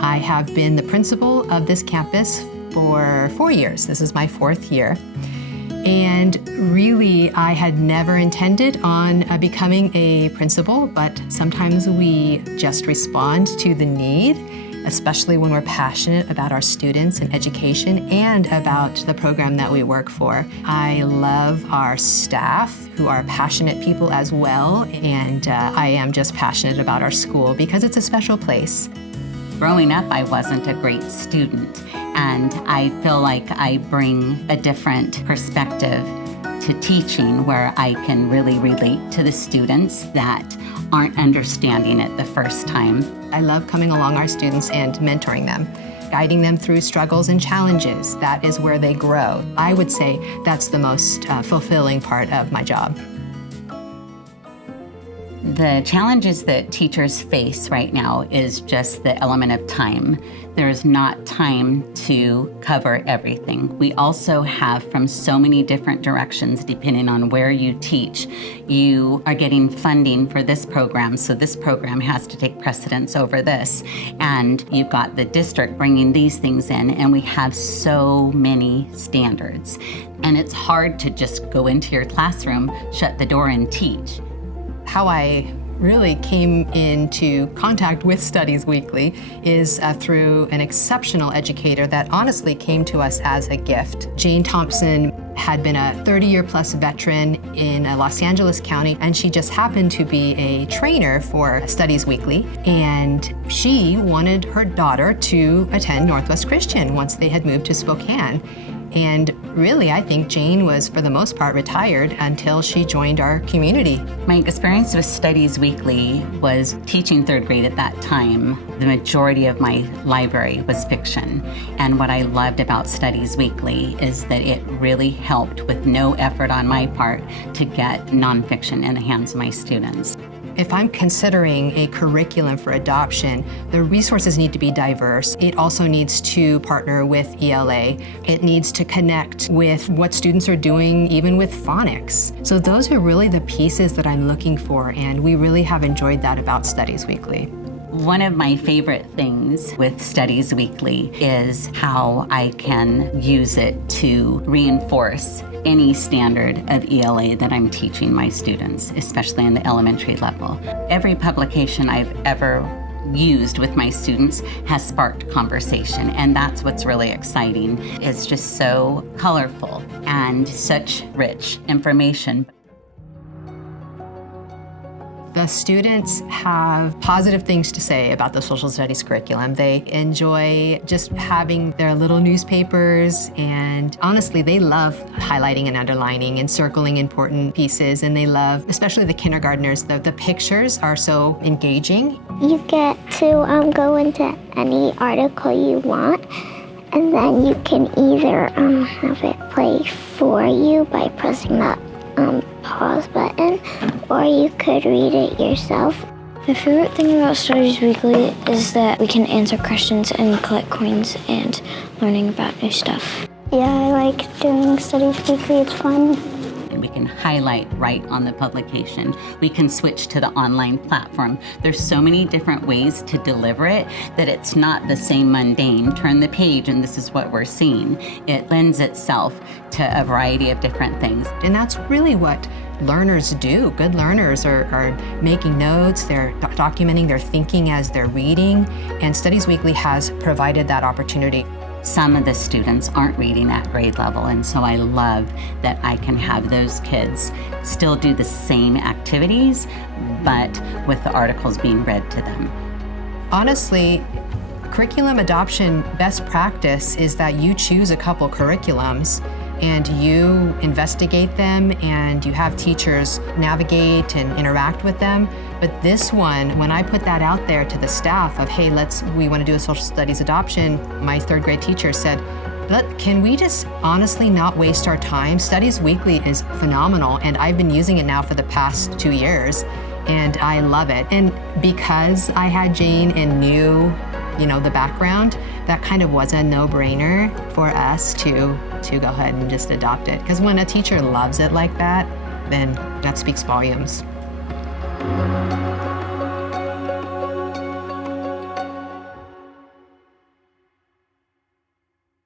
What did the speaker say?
I have been the principal of this campus for 4 years. This is my 4th year. And really, I had never intended on becoming a principal, but sometimes we just respond to the need, especially when we're passionate about our students and education and about the program that we work for. I love our staff, who are passionate people as well, and I am just passionate about our school because it's a special place. Growing up, I wasn't a great student, and I feel like I bring a different perspective to teaching where I can really relate to the students that aren't understanding it the first time. I love coming along our students and mentoring them, guiding them through struggles and challenges. That is where they grow. I would say that's the most fulfilling part of my job. The challenges that teachers face right now is just the element of time. There's not time to cover everything. We also have from so many different directions, depending on where you teach. You are getting funding for this program, so this program has to take precedence over this. And you've got the district bringing these things in, and we have so many standards. And it's hard to just go into your classroom, shut the door, and teach. How I really came into contact with Studies Weekly is through an exceptional educator that honestly came to us as a gift. Jane Thompson had been a 30-year-plus veteran in Los Angeles County, and she just happened to be a trainer for Studies Weekly, and she wanted her daughter to attend Northwest Christian once they had moved to Spokane. And really, I think Jane was, for the most part, retired until she joined our community. My experience with Studies Weekly was teaching 3rd grade at that time. The majority of my library was fiction. And what I loved about Studies Weekly is that it really helped with no effort on my part to get nonfiction in the hands of my students. If I'm considering a curriculum for adoption, the resources need to be diverse. It also needs to partner with ELA. It needs to connect with what students are doing, even with phonics. So those are really the pieces that I'm looking for, and we really have enjoyed that about Studies Weekly. One of my favorite things with Studies Weekly is how I can use it to reinforce any standard of ELA that I'm teaching my students, especially in the elementary level. Every publication I've ever used with my students has sparked conversation, and that's what's really exciting. It's just so colorful and such rich information. The students have positive things to say about the social studies curriculum. They enjoy just having their little newspapers, and honestly, they love highlighting and underlining and circling important pieces, and they love, especially the kindergartners, the pictures are so engaging. You get to go into any article you want, and then you can either have it play for you by pressing that pause button, or you could read it yourself. My favorite thing about Studies Weekly is that we can answer questions and collect coins and learning about new stuff. Yeah, I like doing Studies Weekly, it's fun. And we can highlight right on the publication. We can switch to the online platform. There's so many different ways to deliver it that it's not the same mundane, turn the page and this is what we're seeing. It lends itself to a variety of different things. And that's really what learners do. Good learners are making notes, they're documenting their thinking as they're reading, and Studies Weekly has provided that opportunity. Some of the students aren't reading at grade level, and so I love that I can have those kids still do the same activities, but with the articles being read to them. Honestly, curriculum adoption best practice is that you choose a couple curriculums and you investigate them and you have teachers navigate and interact with them. But this one, when I put that out there to the staff of, hey, we want to do a social studies adoption, my 3rd grade teacher said, can we just honestly not waste our time? Studies Weekly is phenomenal, and I've been using it now for the past 2 years, and I love it. And because I had Jane and knew, the background, that kind of was a no-brainer for us to go ahead and just adopt it. Because when a teacher loves it like that, then that speaks volumes.